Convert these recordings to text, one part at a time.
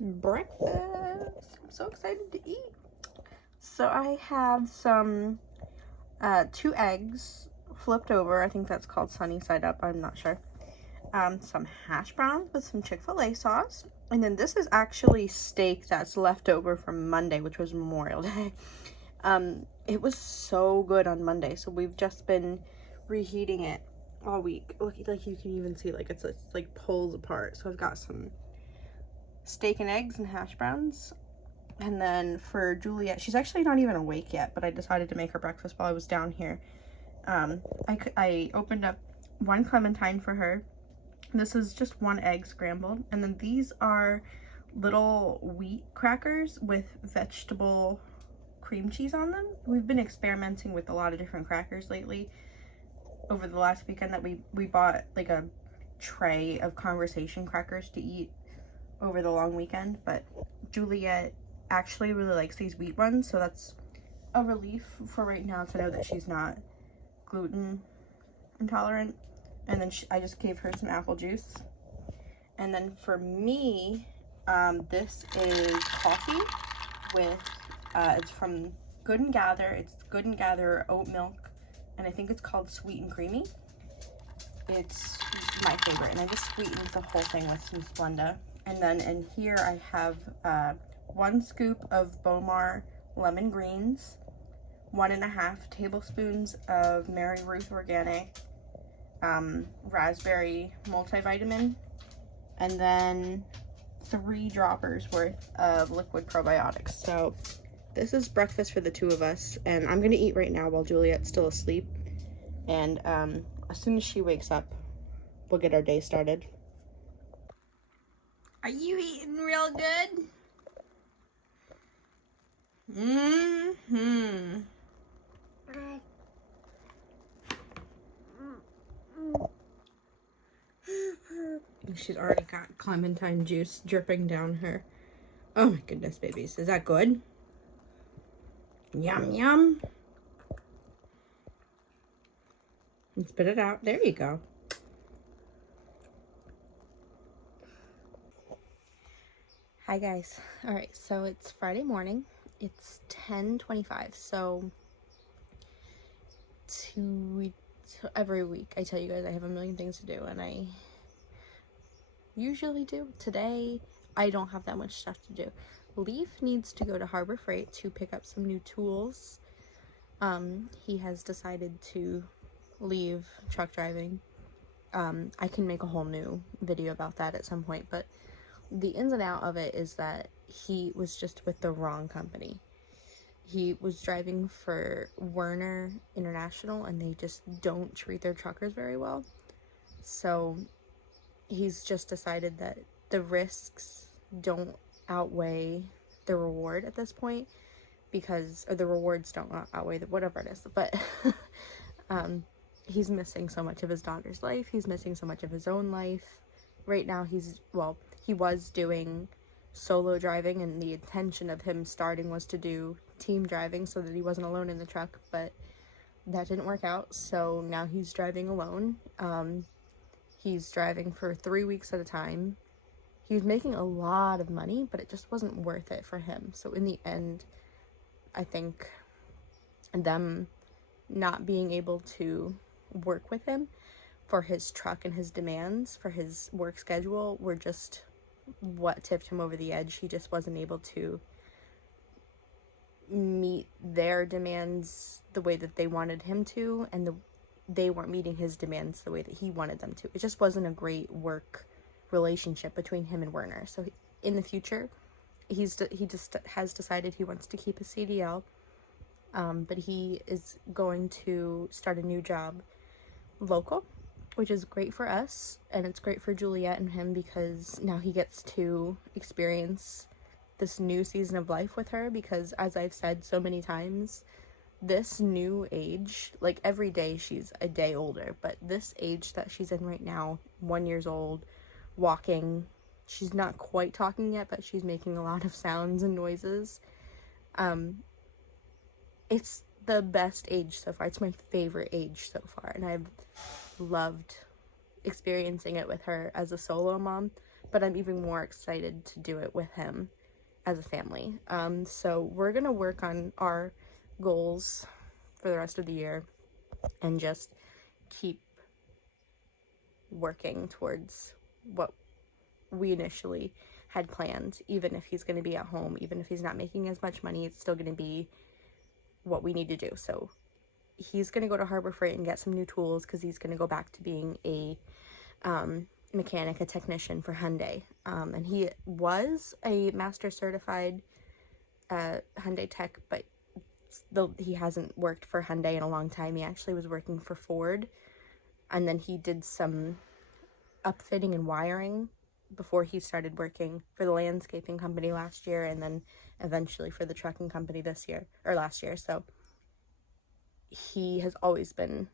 breakfast. I'm so excited to eat. So I have some 2 eggs flipped over. I think that's called sunny side up. I'm not sure. Some hash browns with some Chick-fil-A sauce. And then this is actually steak that's left over from Monday, which was Memorial Day. It was so good on Monday. So we've just been reheating it all week. Look, like you can even see, like it's like pulls apart. So I've got some steak and eggs and hash browns. And then for Juliette, she's actually not even awake yet, but I decided to make her breakfast while I was down here. I opened up 1 clementine for her. This is just 1 egg scrambled. And then these are little wheat crackers with vegetable cream cheese on them. We've been experimenting with a lot of different crackers lately. Over the last weekend that we bought like a tray of conversation crackers to eat over the long weekend, but Juliette actually really likes these wheat ones, so that's a relief for right now to know that she's not gluten intolerant. And then I just gave her some apple juice. And then for me, this is coffee with it's from Good and Gather. It's Good and Gather oat milk, and I think it's called Sweet and Creamy. It's my favorite, and I just sweetened the whole thing with some Splenda. And then in here I have 1 scoop of Bomar lemon greens, 1.5 tablespoons of Mary Ruth organic raspberry multivitamin, and then 3 droppers worth of liquid probiotics. So this is breakfast for the 2 of us, and I'm gonna eat right now while Juliette's still asleep. And as soon as she wakes up, we'll get our day started. Are you eating real good? Mm-hmm. She's already got clementine juice dripping down her. Oh my goodness, babies. Is that good? Yum, yum. And spit it out. There you go. Hi guys. All right, so it's Friday morning. It's 10:25. So every week I tell you guys I have a million things to do, and I usually do. Today I don't have that much stuff to do. Leif needs to go to Harbor Freight to pick up some new tools. He has decided to leave truck driving. I can make a whole new video about that at some point, but the ins and out of it is that he was just with the wrong company. He was driving for Werner International, and they just don't treat their truckers very well. So he's just decided that the risks don't outweigh the reward at this point, or the rewards don't outweigh whatever it is. But he's missing so much of his daughter's life. He's missing so much of his own life. Right now he was doing solo driving, and the intention of him starting was to do team driving so that he wasn't alone in the truck, but that didn't work out. So now he's driving alone. He's driving for 3 weeks at a time. He was making a lot of money, but it just wasn't worth it for him. So in the end, I think them not being able to work with him for his truck and his demands for his work schedule were just what tipped him over the edge. He just wasn't able to meet their demands the way that they wanted him to, and they weren't meeting his demands the way that he wanted them to. It just wasn't a great work relationship between him and Werner. So in the future, he just has decided he wants to keep his CDL, but he is going to start a new job local, which is great for us, and it's great for Juliette and him because now he gets to experience this new season of life with her. Because as I've said so many times, this new age, like every day she's a day older, but this age that she's in right now, 1 year old, walking, she's not quite talking yet, but she's making a lot of sounds and noises. It's the best age so far. It's my favorite age so far, and I've loved experiencing it with her as a solo mom, but I'm even more excited to do it with him as a family. So we're gonna work on our goals for the rest of the year and just keep working towards what we initially had planned. Even if he's going to be at home, even if he's not making as much money, it's still going to be what we need to do. So he's going to go to Harbor Freight and get some new tools because he's going to go back to being a mechanic, a technician for Hyundai. And he was a master certified Hyundai tech, but he hasn't worked for Hyundai in a long time. He actually was working for Ford, and then he did some upfitting and wiring before he started working for the landscaping company last year, and then eventually for the trucking company last year. So he has always been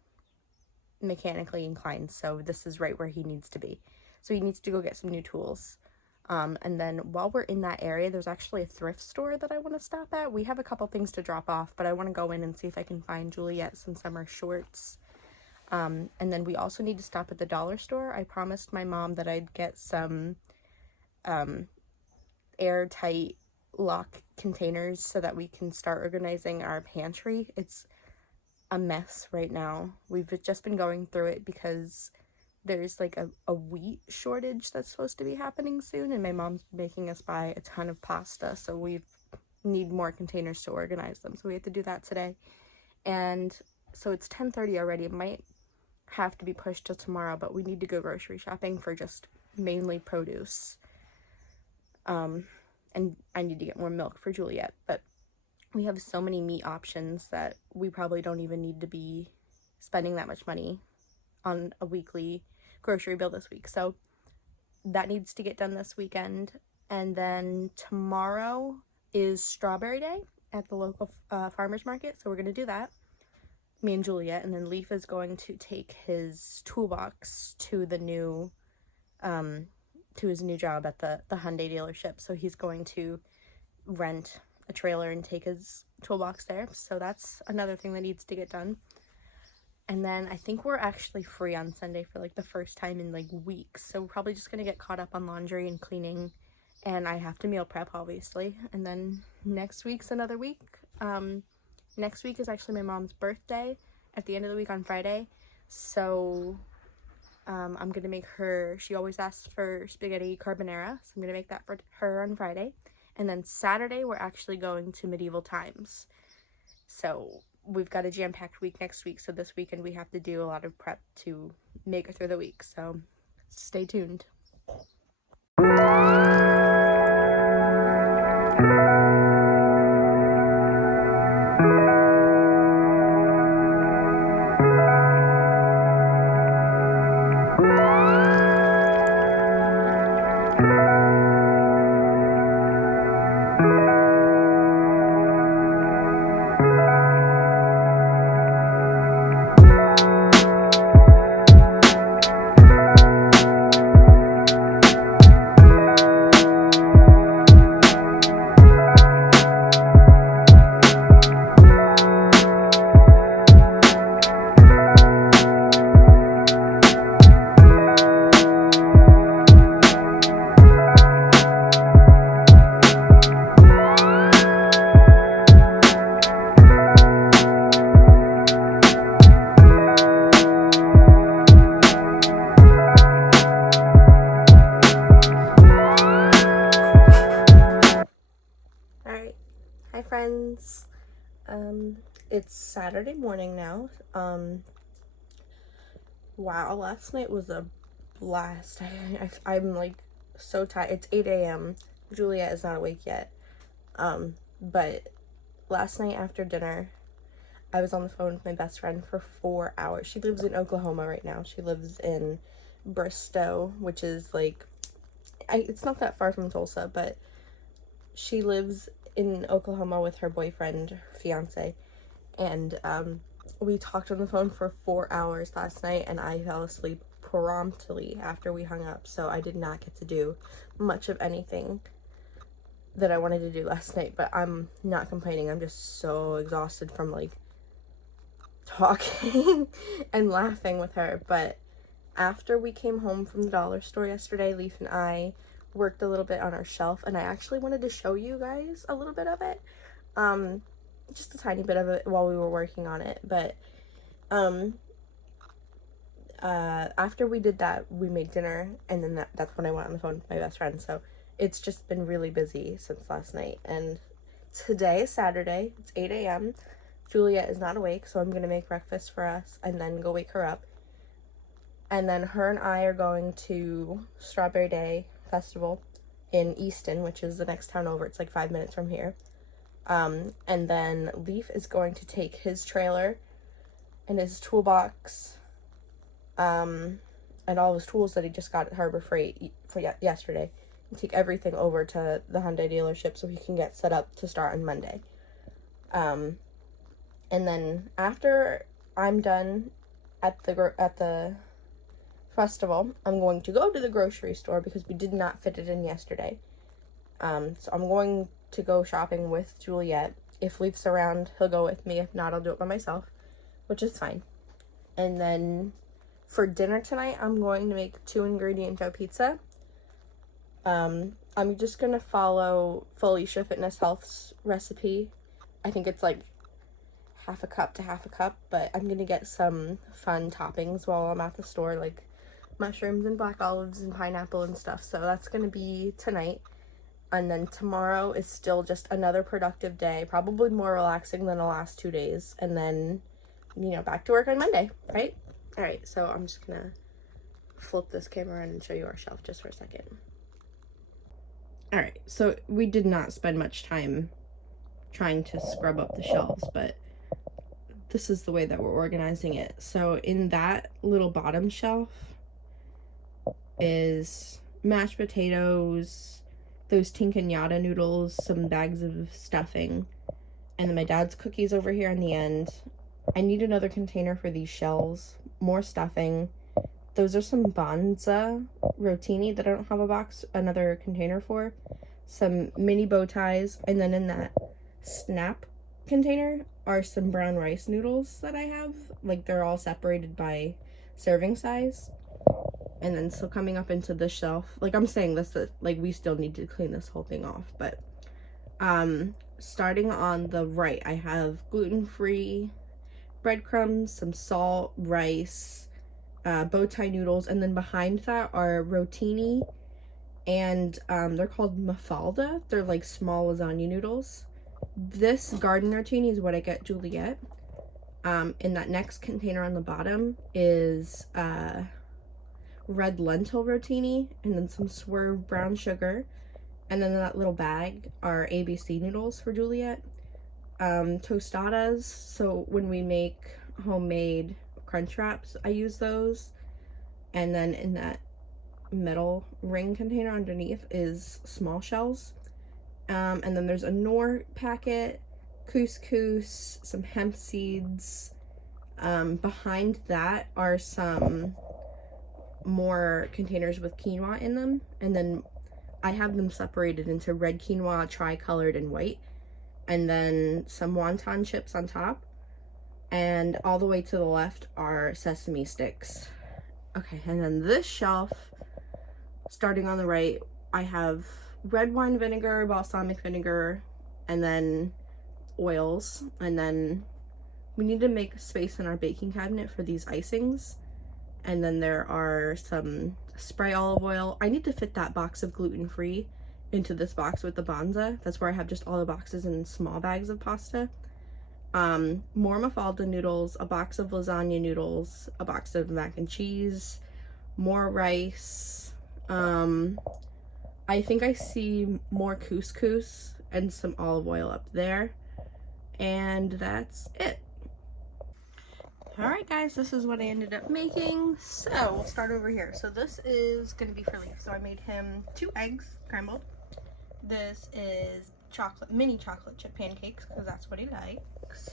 mechanically inclined, so this is right where he needs to be. So he needs to go get some new tools. And then while we're in that area, there's actually a thrift store that I want to stop at. We have a couple things to drop off, but I want to go in and see if I can find Juliette some summer shorts. And then we also need to stop at the dollar store. I promised my mom that I'd get some airtight lock containers so that we can start organizing our pantry. It's a mess right now. We've just been going through it because there's like a wheat shortage that's supposed to be happening soon, and my mom's making us buy a ton of pasta, so we need more containers to organize them. So we have to do that today. And so it's 10:30 already. It might have to be pushed till tomorrow, but we need to go grocery shopping for just mainly produce. And I need to get more milk for Juliette, but we have so many meat options that we probably don't even need to be spending that much money on a weekly grocery bill this week. So that needs to get done this weekend. And then tomorrow is strawberry day at the local farmer's market, so we're going to do that, me and Juliette. And then Leif is going to take his toolbox to the new to his new job at the Hyundai dealership. So he's going to rent a trailer and take his toolbox there. So that's another thing that needs to get done. And then I think we're actually free on Sunday for like the first time in like weeks. So we're probably just going to get caught up on laundry and cleaning. And I have to meal prep, obviously. And then next week's another week. Next week is actually my mom's birthday at the end of the week on Friday. So I'm going to make her, she always asks for spaghetti carbonara. So I'm going to make that for her on Friday. And then Saturday, we're actually going to medieval times. So we've got a jam-packed week next week. So this weekend we have to do a lot of prep to make it through the week. So stay tuned. Hi friends, it's Saturday morning now. Wow, last night was a blast. I'm like so tired. It's 8 a.m. Juliette is not awake yet. But last night after dinner, I was on the phone with my best friend for 4 hours. She lives in Oklahoma right now. She lives in Bristow, which is like, it's not that far from Tulsa, but she lives in Oklahoma with her boyfriend, her fiance, and we talked on the phone for 4 hours last night, and I fell asleep promptly after we hung up, so I did not get to do much of anything that I wanted to do last night, but I'm not complaining. I'm just so exhausted from like talking and laughing with her, but After we came home from the dollar store yesterday, Leif and I worked a little bit on our shelf, and I actually wanted to show you guys a little bit of it. Just a tiny bit of it while we were working on it, but after we did that, we made dinner, and then that's when I went on the phone with my best friend. So it's just been really busy since last night, and today is Saturday. It's 8 a.m. Juliette is not awake, so I'm gonna make breakfast for us and then go wake her up. And then her and I are going to Strawberry Day Festival in Easton, which is the next town over. It's like 5 minutes from here. And then Leif is going to take his trailer and his toolbox, and all his tools that he just got at Harbor Freight for yesterday, and take everything over to the Hyundai dealership so he can get set up to start on Monday. And then after I'm done at the festival, I'm going to go to the grocery store because we did not fit it in yesterday. So I'm going to go shopping with Juliette. If Leif's around, he'll go with me. If not, I'll do it by myself, which is fine. And then for dinner tonight, I'm going to make 2-ingredient dough pizza. I'm just gonna follow Felicia Fitness Health's recipe. I think it's like half a cup to half a cup, but I'm gonna get some fun toppings while I'm at the store, like mushrooms and black olives and pineapple and stuff. So that's gonna be tonight. And then tomorrow is still just another productive day, probably more relaxing than the last 2 days. And then, you know, back to work on Monday, right? All right, so I'm just gonna flip this camera and show you our shelf just for a second. All right, so we did not spend much time trying to scrub up the shelves, but this is the way that we're organizing it. So in that little bottom shelf is mashed potatoes, those tinkenada noodles, some bags of stuffing, and then my dad's cookies over here on the end. I need another container for these shells, more stuffing. Those are some Banza rotini that I don't have another container for. Some mini bow ties, and then in that snap container are some brown rice noodles that I have. Like, they're all separated by serving size. And then so coming up into the shelf, like I'm saying this, like we still need to clean this whole thing off, but starting on the right, I have gluten-free breadcrumbs, some salt, rice, bow tie noodles, and then behind that are rotini, and they're called mafalda. They're like small lasagna noodles. This garden rotini is what I get Juliette. In that next container on the bottom is red lentil rotini, and then some Swerve brown sugar, and then in that little bag are ABC noodles for Juliette. Tostadas, so when we make homemade crunch wraps, I use those. And then in that metal ring container underneath is small shells. And then there's a Knorr packet, couscous, some hemp seeds. Behind that are some more containers with quinoa in them, and then I have them separated into red quinoa, tri-colored, and white, and then some wonton chips on top, and all the way to the left are sesame sticks. Okay, and then this shelf, starting on the right, I have red wine vinegar, balsamic vinegar, and then oils. And then we need to make space in our baking cabinet for these icings. And then there are some spray olive oil. I need to fit that box of gluten-free into this box with the Banza. That's where I have just all the boxes in small bags of pasta. More mafalda noodles, a box of lasagna noodles, a box of mac and cheese, more rice. I think I see more couscous and some olive oil up there. And that's it. Alright guys, this is what I ended up making. So, we'll start over here. So this is going to be for Leif. So I made him 2 eggs scrambled. This is mini chocolate chip pancakes, because that's what he likes.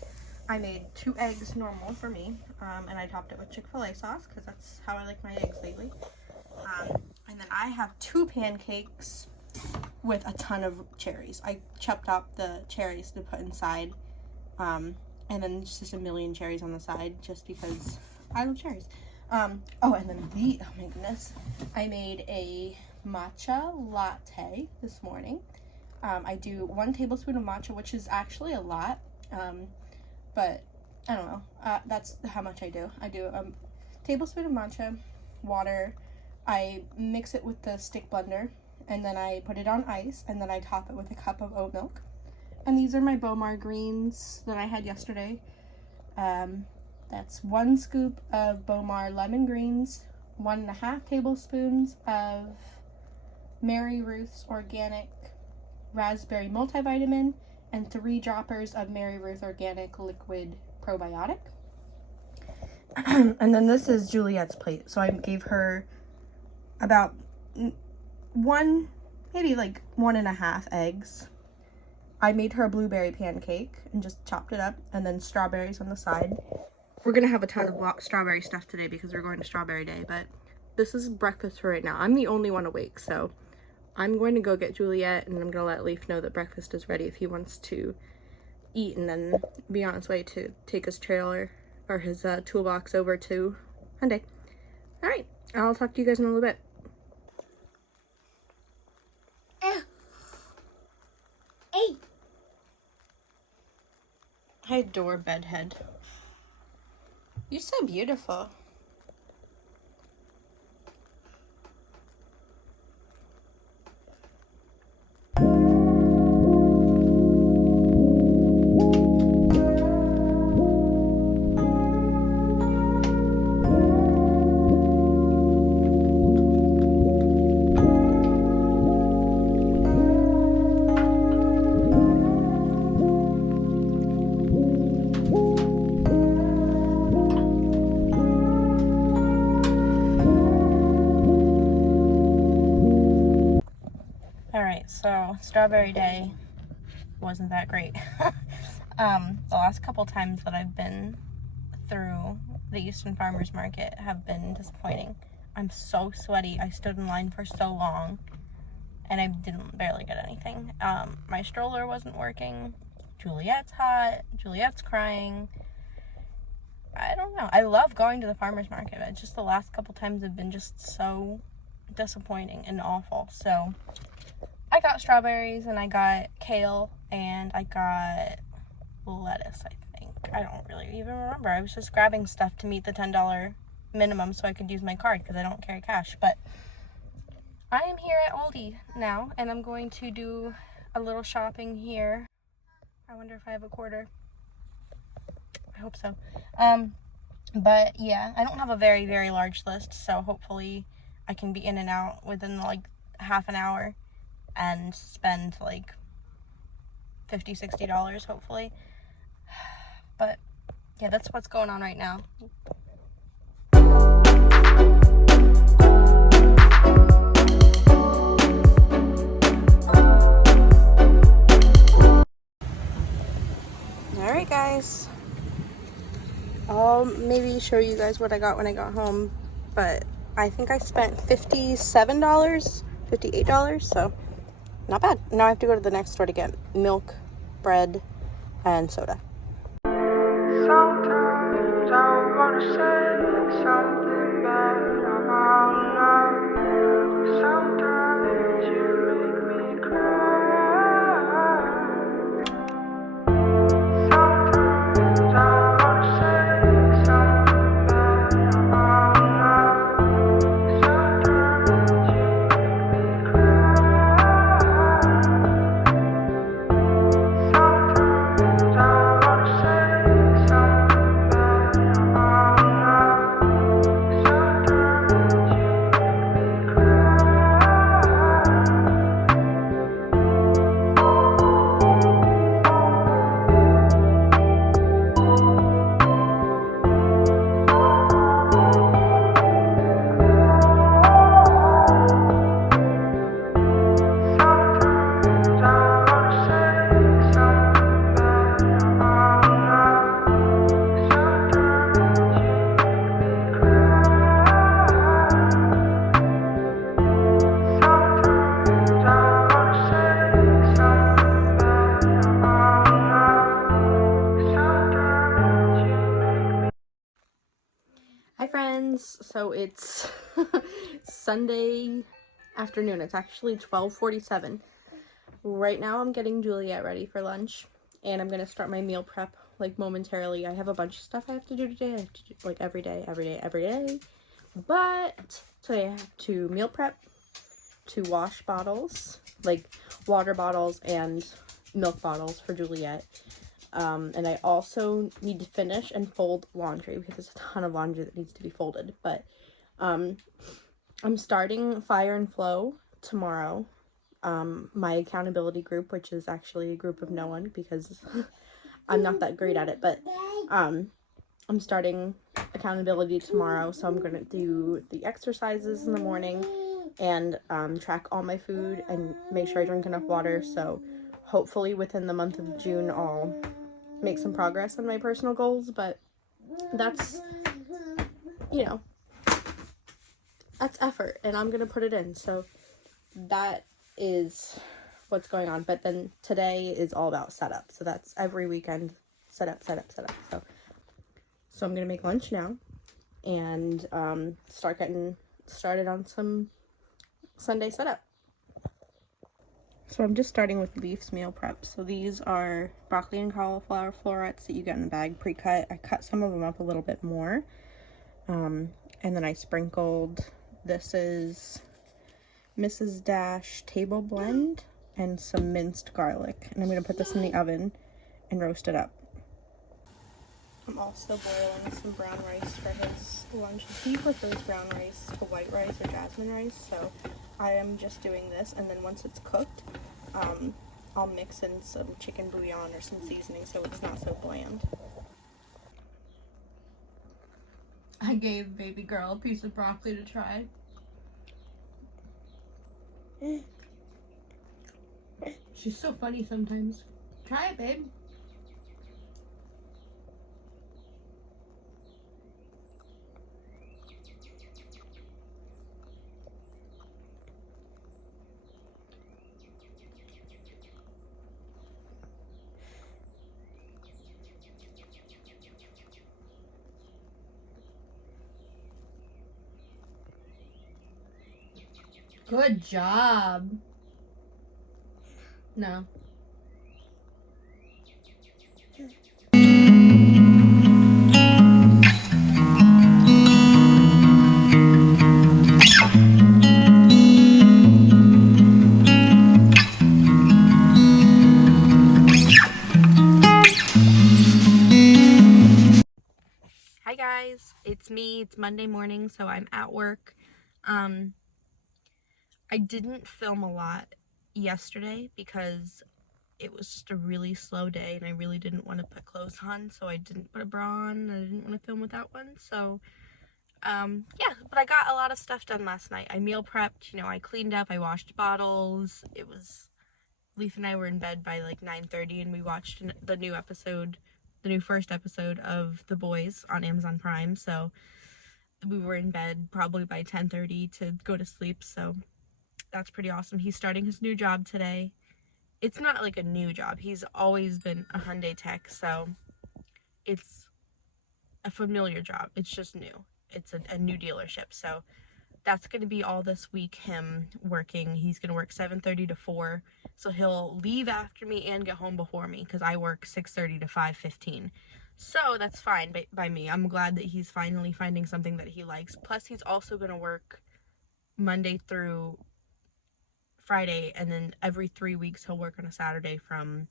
I made 2 eggs normal for me, and I topped it with Chick-fil-A sauce, because that's how I like my eggs lately. And then I have 2 pancakes with a ton of cherries. I chopped up the cherries to put inside, and then just a million cherries on the side, just because I love cherries. Oh, and then oh my goodness, I made a matcha latte this morning. I do 1 tablespoon of matcha, which is actually a lot, but I don't know, that's how much I do. I do a tablespoon of matcha, water, I mix it with the stick blender, and then I put it on ice, and then I top it with a cup of oat milk. And these are my Bomar greens that I had yesterday. That's 1 scoop of Bomar lemon greens, 1.5 tablespoons of Mary Ruth's organic raspberry multivitamin, and 3 droppers of Mary Ruth organic liquid probiotic. And then this is Juliette's plate. So I gave her about 1, maybe like 1.5 eggs. I made her a blueberry pancake and just chopped it up, and then strawberries on the side. We're gonna have a ton of strawberry stuff today because we're going to strawberry day, but this is breakfast for right now. I'm the only one awake, so I'm going to go get Juliette, and I'm gonna let Leif know that breakfast is ready if he wants to eat, and then be on his way to take his trailer or his toolbox over to Hyundai. All right, I'll talk to you guys in a little bit. I adore Bedhead. You're so beautiful. So strawberry day wasn't that great. The last couple times that I've been through the Easton farmers market have been disappointing. I'm so sweaty. I stood in line for so long and I didn't barely get anything. My stroller wasn't working. Juliette's hot. Juliette's crying. I don't know. I love going to the farmers market, but just the last couple times have been just so disappointing and awful. So I got strawberries, and I got kale, and I got lettuce, I think. I don't really even remember. I was just grabbing stuff to meet the $10 minimum so I could use my card because I don't carry cash. But I am here at Aldi now, and I'm going to do a little shopping here. I wonder if I have a quarter. I hope so. But yeah, I don't have a very, very large list, so hopefully I can be in and out within like half an hour and spend like $50, $60 hopefully. But yeah, that's what's going on right now. Alright guys, I'll maybe show you guys what I got when I got home, but I think I spent $57, $58, so not bad. Now I have to go to the next store to get milk, bread, and soda. Sometimes I wanna say something bad about love. Sometimes you make me cry. Sometimes I wanna say something bad about love. Sometimes you make me cry. Sometimes I so it's Sunday afternoon. It's actually 12:47. Right now I'm getting Juliette ready for lunch, and I'm gonna start my meal prep like momentarily. I have a bunch of stuff I have to do today. I have to do, like every day. But today I have to meal prep, to wash bottles, like water bottles and milk bottles for Juliette. And I also need to finish and fold laundry because there's a ton of laundry that needs to be folded. But I'm starting Fire and Flow tomorrow. My accountability group, which is actually a group of no one because I'm not that great at it. But I'm starting accountability tomorrow, so I'm going to do the exercises in the morning and track all my food and make sure I drink enough water. So hopefully within the month of June I'll make some progress on my personal goals, but that's, you know, that's effort and I'm gonna put it in. So that is what's going on. But then today is all about setup, so that's every weekend. Setup. So I'm gonna make lunch now and start getting started on some Sunday setup. So I'm just starting with Leif's meal prep. So these are broccoli and cauliflower florets that you get in the bag pre-cut. I cut some of them up a little bit more. And then I sprinkled, this is Mrs. Dash table blend and some minced garlic. And I'm going to put this in the oven and roast it up. I'm also boiling some brown rice for his lunch. He prefers brown rice to white rice or jasmine rice, so I am just doing this, and then once it's cooked, I'll mix in some chicken bouillon or some seasoning so it's not so bland. I gave baby girl a piece of broccoli to try. She's so funny sometimes. Try it, babe. Good job. No. Hi guys, it's me. It's Monday morning, so I'm at work. I didn't film a lot yesterday because it was just a really slow day and I really didn't want to put clothes on, so I didn't put a bra on. I didn't want to film without one, so yeah, but I got a lot of stuff done last night. I meal prepped, you know, I cleaned up, I washed bottles. It was, Leif and I were in bed by like 9:30 and we watched the new first episode of The Boys on Amazon Prime, so we were in bed probably by 10:30 to go to sleep, so that's pretty awesome. He's starting his new job today. It's not like a new job. He's always been a Hyundai tech, so it's a familiar job. It's just new. It's a new dealership, so that's going to be all this week, him working. He's going to work 7:30 to 4, so he'll leave after me and get home before me because I work 6:30 to 5:15. So that's fine by me. I'm glad that he's finally finding something that he likes. Plus, he's also going to work Monday through Friday, and then every 3 weeks he'll work on a Saturday from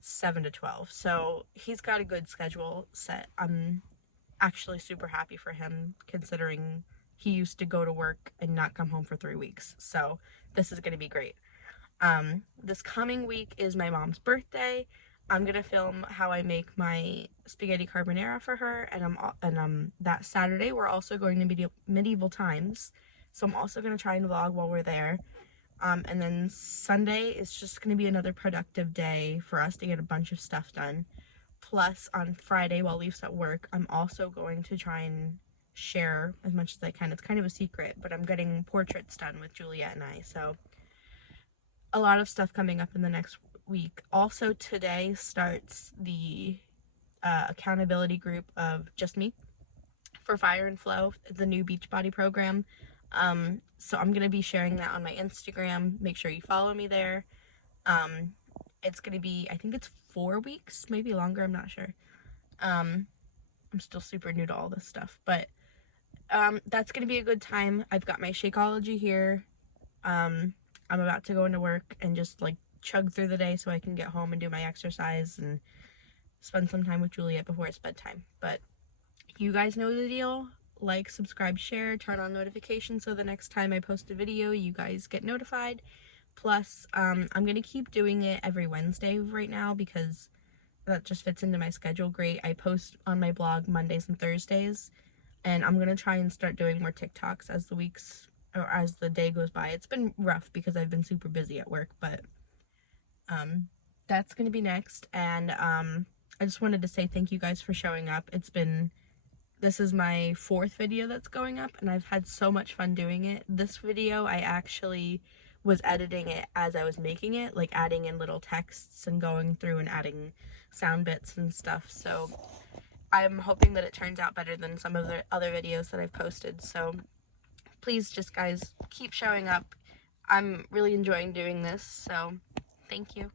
7 to 12. So he's got a good schedule set. I'm actually super happy for him considering he used to go to work and not come home for 3 weeks. So this is going to be great. This coming week is my mom's birthday. I'm going to film how I make my spaghetti carbonara for her, and that Saturday we're also going to medieval times. So I'm also going to try and vlog while we're there. And then Sunday is just going to be another productive day for us to get a bunch of stuff done. Plus, on Friday, while Leif's at work, I'm also going to try and share as much as I can. It's kind of a secret, but I'm getting portraits done with Juliette and I. So, a lot of stuff coming up in the next week. Also, today starts the accountability group of just me for Fire and Flow, the new Beachbody program. So I'm gonna be sharing that on my Instagram. Make sure you follow me there. It's gonna be, I think it's 4 weeks, maybe longer, I'm not sure. I'm still super new to all this stuff, but that's gonna be a good time. I've got my Shakeology here. I'm about to go into work and just like chug through the day so I can get home and do my exercise and spend some time with Juliette before it's bedtime. But you guys know the deal. Like, subscribe, share, turn on notifications so the next time I post a video you guys get notified. Plus, I'm gonna keep doing it every Wednesday right now because that just fits into my schedule great. I post on my blog Mondays and Thursdays, and I'm gonna try and start doing more TikToks as the weeks or as the day goes by. It's been rough because I've been super busy at work, but that's gonna be next. And I just wanted to say thank you guys for showing up. This is my 4th video that's going up, and I've had so much fun doing it. This video, I actually was editing it as I was making it, like adding in little texts and going through and adding sound bits and stuff. So I'm hoping that it turns out better than some of the other videos that I've posted. So please just, guys, keep showing up. I'm really enjoying doing this, so thank you.